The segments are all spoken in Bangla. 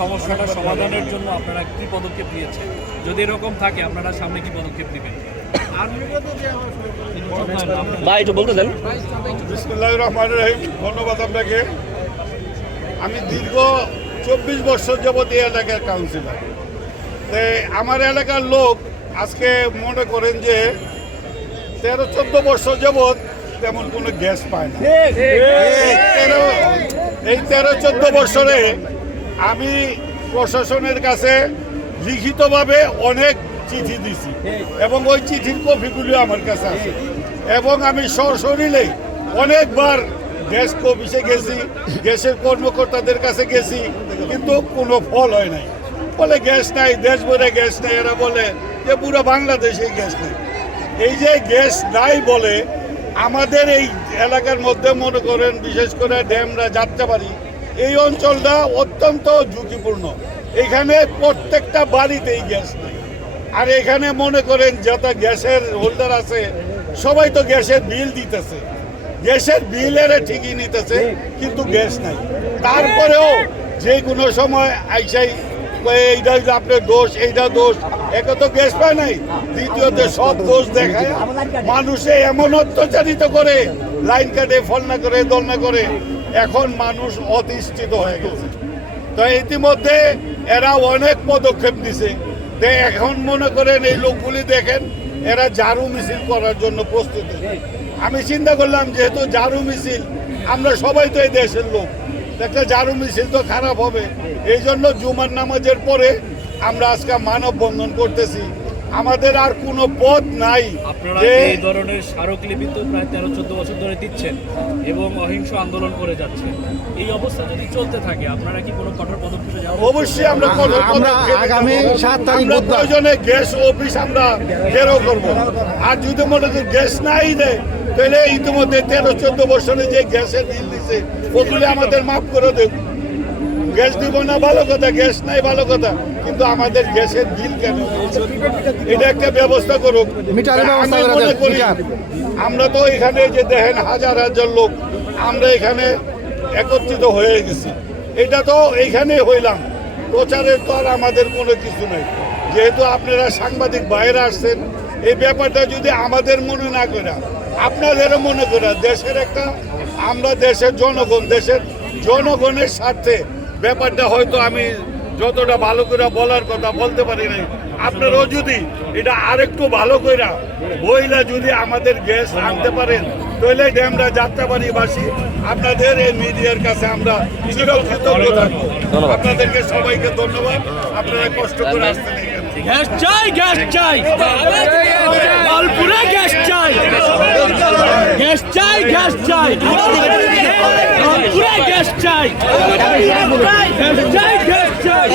সমস্যাটা সমাধানের জন্য আপনারা কি পদক্ষেপ নিয়েছেন? যদি এরকম থাকে আপনারা সামনে কি পদক্ষেপ নেবেন? ভাই একটু বলতে দেন। বিসমুল্লাহ রহমান রহিম ধন্যবাদ আপনাকে। আমি দীর্ঘ চব্বিশ বছর যাবত এই এলাকার কাউন্সিলর তো আমার এলাকার লোক আজকে মনে করেন যে তেরো চোদ্দ বছর যাবত তেমন কোনো গ্যাস পায় না। তেরো এই তেরো চোদ্দ বছরে আমি প্রশাসনের কাছে লিখিতভাবে অনেক চিঠি দিছি এবং ওই চিঠির কপিগুলি আমার কাছে আছে। এবং আমি সশরীরে অনেকবার গ্যাস অফিসে গেছি গ্যাসের কর্মকর্তাদের কাছে গেছি, কিন্তু কোনো ফল হয় নাই। বলে, গ্যাস নাই, দেশ ভরে গ্যাস নাই। এরা বলে যে পুরো বাংলাদেশে গ্যাস নেই। এই যে গ্যাস নাই বলে, আমাদের এই এলাকার মধ্যে মনে করেন, বিশেষ করে ড্যামরা যাত্রাবাড়ি এই অঞ্চলটা অত্যন্ত ঝুঁকিপূর্ণ। এখানে প্রত্যেকটা বাড়িতেই গ্যাস নেই। আর এখানে মনে করেন, যত গ্যাসের হোল্ডার আছে, সবাই তো গ্যাসের বিল দিতেছে। গ্যাসের বিল এরা ঠিকই নিতেছে, কিন্তু গ্যাস নাই। তারপরেও যে কোনো সময় আইসাই এইটা আপনার দোষ, এইটা দোষ। একে তো গ্যাস পায় নাই। দ্বিতীয়ত সব দোষ দেখায়। মানুষে এমন অত্যাচারিত করে, লাইন কাটে, ফলনা করে, দলনা করে। এখন মানুষ অতিষ্ঠিত হয়ে গেছে। তো ইতিমধ্যে এরা অনেক পদক্ষেপ দিছে যে এখন মনে করেন এই লোকগুলি দেখেন, এরা ঝাড়ু মিছিল করার জন্য প্রস্তুত। আমি চিন্তা করলাম, যেহেতু ঝাড়ু মিছিল, আমরা সবাই তো এই দেশের লোক একটা ঝাড়ু মিছিল তো খারাপ হবে। এই জন্য জুমার নামাজের পরে আমরা আজকে মানববন্ধন করতেছি। আমাদের আর কোনো পথ নাই আপনারা এই ধরনের স্মারকলিপি তো প্রায় তেরো চোদ্দ বছর ধরে দিচ্ছেন এবং অহিংস আন্দোলন করে যাচ্ছেন এই অবস্থা যদি চলতে থাকে আপনারা কি কোনো কঠোর পদক্ষেপে যাবেন অবশ্যই আমরা কঠোর আমরা পদক্ষেপ আগামী। সাত তারিখ আমরা প্রয়োজনে গ্যাস অফিস আমরা ঘেরাও করব। আর যদি মনে করি গ্যাস নাই দেয় তাহলে ইতিমধ্যে তেরো চোদ্দ বছরে যে গ্যাসের বিল দিছে ওগুলি আমাদের মাফ করে দেব গ্যাস দিব না ভালো কথা গ্যাস নাই ভালো কথা। কিন্তু আমাদের গ্যাসের বিল কেন? এটা একটা ব্যবস্থা করুক। আমি মনে করি। আমরা তো এখানে যে দেখেন হাজার হাজার লোক আমরা এখানে একত্রিত হয়ে গেছি। এটা তো এইখানে হইলাম। প্রচারের তো আর আমাদের কোনো কিছু নাই। যেহেতু আপনারা সাংবাদিক বাইরে আসছেন এই ব্যাপারটা যদি আমাদের মনে না করে আপনাদেরও মনে করে দেশের একটা আমরা দেশের জনগণ দেশের জনগণের স্বার্থে ব্যাপারটা হয়তো আমি যতটা ভালো করে বলার কথা বলতে পারি নাই। আপনারাও যদি এটা আরেকটু ভালো করে বইলা যদি আমাদের গ্যাস আনতে পারেন তাহলে আমরা যাত্রাবাড়িবাসী আপনাদের এই মিডিয়ার কাছে আমরা চিরকৃতজ্ঞ থাকব। আপনাদেরকে সবাইকে ধন্যবাদ। আপনারা কষ্ট করে আসতে গ্যাস চাই গ্যাস চাই। লালপুরে গ্যাস চাই। গ্যাস চাই গ্যাস চাই। লালপুরে গ্যাস চাই। গ্যাস চাই গ্যাস চাই।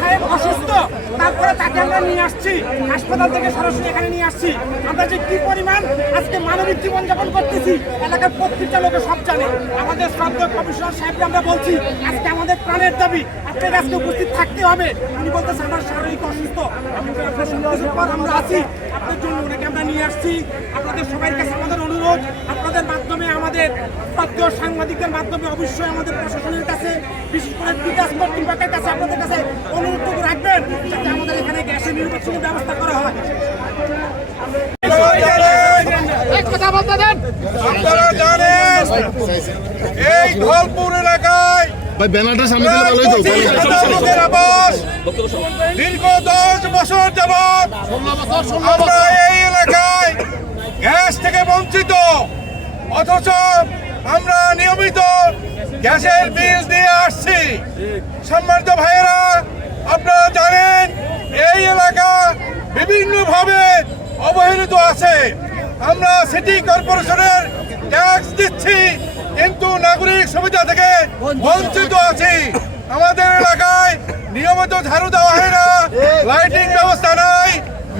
সাহেব অসুস্থ, তারপরে তাকে আমরা নিয়ে আসছি। হাসপাতাল থেকে সরাসরি এখানে নিয়ে আসছি। আমরা যে কি পরিমাণ আজকে মানবিক জীবনযাপন করতেছি, এলাকার প্রত্যেকটা লোকে সব জানে। আমাদের শ্রদ্ধ কমিশনার সাহেবকে আমরা বলছি, আজকে আমাদের প্রাণের দাবি আপনার আজকে উপস্থিত থাকতে হবে। উনি বলতেছে, আমার শারীরিক অসুস্থ। আমরা আছি। আপনার জন্য ওনাকে আমরা নিয়ে আসছি। আপনাদের সবার কাছে আমাদের অনুরোধ, আপনাদের আমাদের শ্রদ্ধেয় সাংবাদিকদের মাধ্যমে অবশ্যই আমাদের প্রশাসনের কাছে বিশেষ করে বিকাশ কর্তৃপক্ষের কাছে আপনাদের কাছে অনুরোধটুকু রাখবেন যাতে আমাদের এখানে গ্যাসের নির্বাচনের ব্যবস্থা করা হয়। কথা বলতে দেন। আপনারা জানেন এই ধলপুর এলাকায় ভাই ব্যানারটা সামনে দিলে ভালোই তো পঁচিশ হাজার লোকের আবাস দীর্ঘ দশ বছর যাবৎ আমরা এই এলাকায় গ্যাস থেকে বঞ্চিত। অথচ আমরা নিয়মিত গ্যাসের বিল দিয়ে আসছি। সম্মানিত ভাইয়েরা, আপনারা জানেন, এই এলাকা বিভিন্নভাবে অবহেলিত আছে। আমরা সিটি কর্পোরেশনের ট্যাক্স দিচ্ছি, কিন্তু নাগরিক সুবিধা থেকে বঞ্চিত আছি। আমাদের এলাকায় নিয়মিত ঝাড়ু দেওয়া হয় না, লাইটিং ব্যবস্থা নাই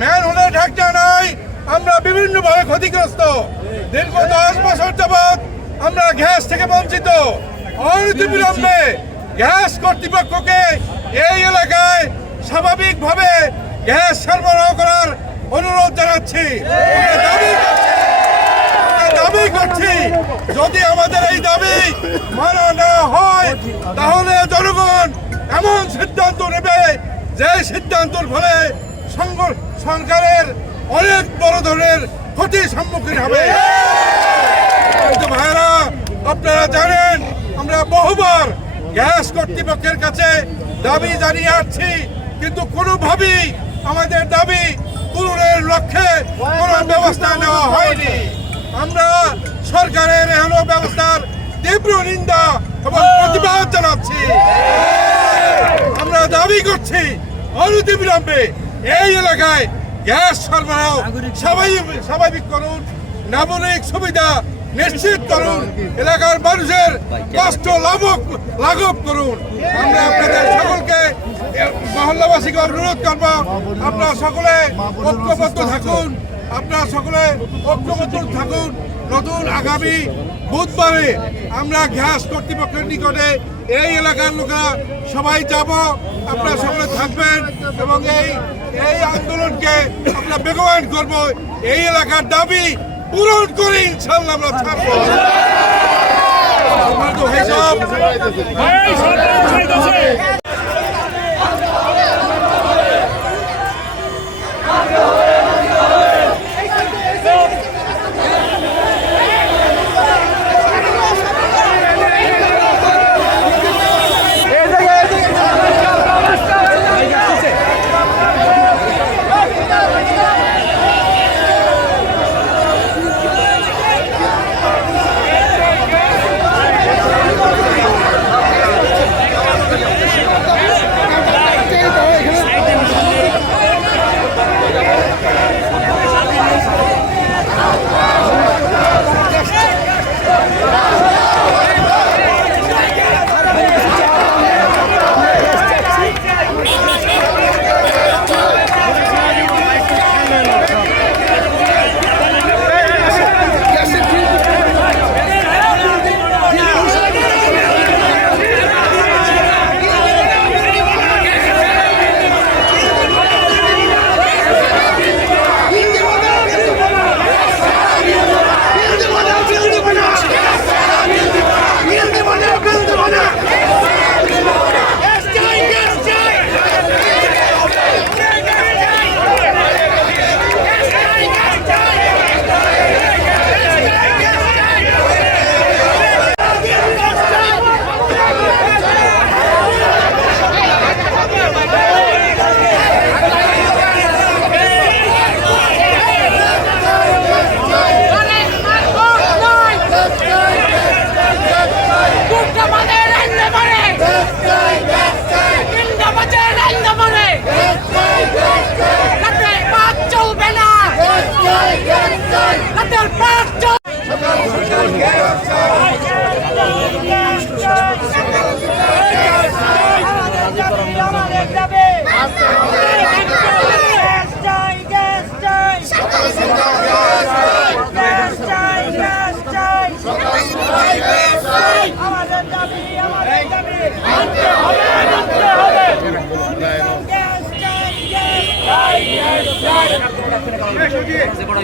ম্যান হোলে ঢাকটা নাই। আমরা বিভিন্নভাবে ক্ষতিগ্রস্ত। দীর্ঘ দশ বছর যাবৎ আমরা গ্যাস থেকে বঞ্চিত। অনতিবিলম্বে গ্যাস কর্তৃপক্ষকে এই এলাকায় স্বাভাবিকভাবে গ্যাস সরবরাহ করার অনুরোধ জানাচ্ছি। দাবি করছি দাবি করছি, যদি আমাদের এই দাবি মানা না হয়, তাহলে জনগণ এমন সিদ্ধান্ত নেবে, যে সিদ্ধান্তর ফলে সরকারের অনেক বড় ধরনের ক্ষতির সম্মুখীন হবে। কিন্তু ভাইরা আপনারা জানেন, আমরা বহুবার গ্যাস কর্তৃপক্ষের কাছে দাবি জানিয়ে আসছি, কিন্তু কোনোভাবেই আমাদের দাবি পূরণের লক্ষ্যে কোনো ব্যবস্থা নেওয়া হয়নি। আমরা সরকারের এহনো ব্যবস্থার তীব্র নিন্দা এবং প্রতিবাদ জানাচ্ছি। আমরা দাবি করছি, অনতিবিলম্বে এই এলাকায় গ্যাস সরবরাহ স্বাভাবিক স্বাভাবিক করুন নাগরিক সুবিধা নিশ্চিত করুন এলাকার মানুষের কষ্ট লাভক লাঘব করুন। আমরা আপনাদের সকলকে মহল্লাবাসীকে অনুরোধ করব আপনারা সকলে ঐক্যবদ্ধ থাকুন। আপনারা সকলে ঐক্যবদ্ধ থাকুন। নতুন আগামী বুধবারে আমরা গ্যাস কর্তৃপক্ষের নিকটে এই এলাকার লোকেরা সবাই যাব। আপনারা সকলে থাকবেন এবং এই এই আন্দোলনকে আমরা বেগবান করব। এই এলাকার দাবি পূরণ করে ইনশাল্লাহ আমরা থাকব আমরা তো হিসাব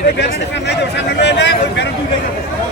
ওই ব্যানারটা সামনে যাব সামনে লয়ে যায় ওই ব্যানার দুইটাই যাব।